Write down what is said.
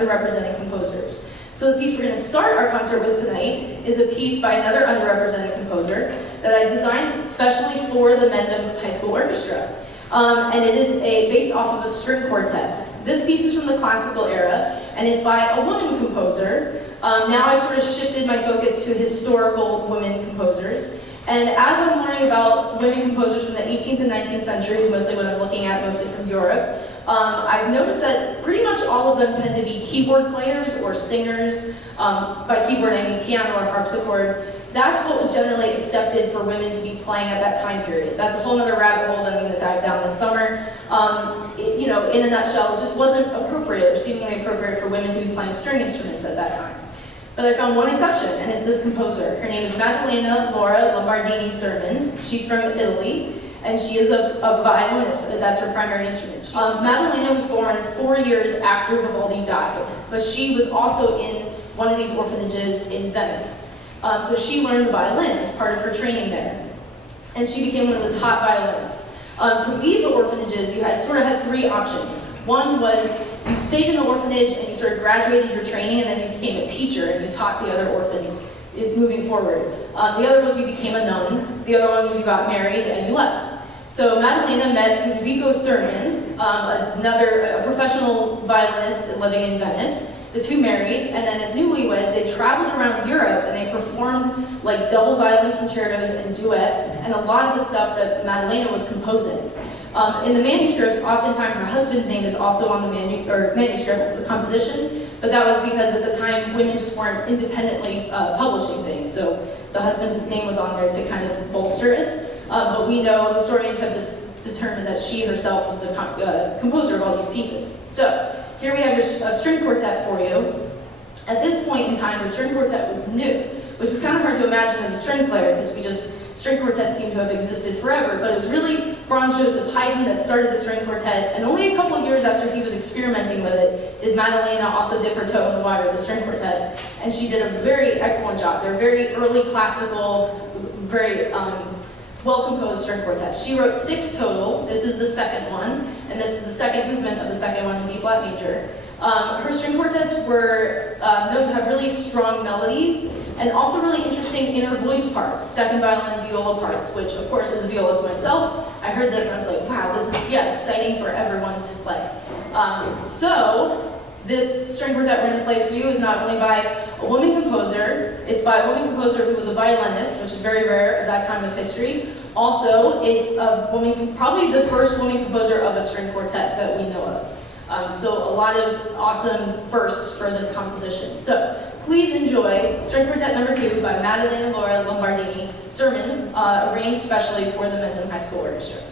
underrepresented composers. So the piece we're going to start our concert with tonight is a piece by another underrepresented composer that I designed especially for the Mendham High School Orchestra. And it is based off of a string quartet. This piece is from the classical era, and it's by a woman composer. Now I've sort of shifted my focus to historical women composers. And as I'm learning about women composers from the 18th and 19th centuries, mostly what I'm looking at, mostly from Europe, I've noticed that pretty much all of them tend to be keyboard players or singers. By keyboard I mean piano or harpsichord. That's what was generally accepted for women to be playing at that time period. That's a whole other rabbit hole that I'm going to dive down this summer. You know, in a nutshell, it just wasn't appropriate or seemingly appropriate for women to be playing string instruments at that time. But I found one exception, and it's this composer. Her name is Maddalena Lombardini-Sirmen. She's from Italy, and she is a violinist. That's her primary instrument. Maddalena was born 4 years after Vivaldi died, but she was also in one of these orphanages in Venice. So she learned the violin as part of her training there. And she became one of the top violinists. To leave the orphanages, you sort of had three options. One was you stayed in the orphanage and you sort of graduated your training and then you became a teacher and you taught the other orphans moving forward. The other was you became a nun. The other one was you got married and you left. So Maddalena met Meckler, a professional violinist living in Venice. The two married, and then as newlyweds, they traveled around Europe and they performed like double violin concertos and duets, and a lot of the stuff that Maddalena was composing. In the manuscripts, oftentimes her husband's name is also on the manuscript, the composition, but that was because at the time women just weren't independently publishing things, so the husband's name was on there to kind of bolster it. But we know historians have just determined that she herself was the composer of all these pieces. So here we have a string quartet for you. At this point in time, the string quartet was new, which is kind of hard to imagine as a string player because string quartets seem to have existed forever, but it was really Franz Joseph Haydn that started the string quartet, and only a couple of years after he was experimenting with it did Maddalena also dip her toe in the water of the string quartet, and she did a very excellent job. They're very early classical, very well-composed string quartets. She wrote 6 total. This is the second one, and this is the second movement of the second one in B-flat major. Her string quartets were known to have really strong melodies and also really interesting inner voice parts, second violin viola parts, which of course as a violist myself, I heard this and I was like, wow, this is exciting for everyone to play. So this string quartet we're going to play for you is not only by a woman composer, it's by a woman composer who was a violinist, which is very rare at that time of history. Also, it's a woman, probably the first woman composer of a string quartet that we know of. So a lot of awesome firsts for this composition. So please enjoy String Quartet number 2 by Maddalena Lombardini-Sirmen, arranged specially for the Mendham High School Orchestra.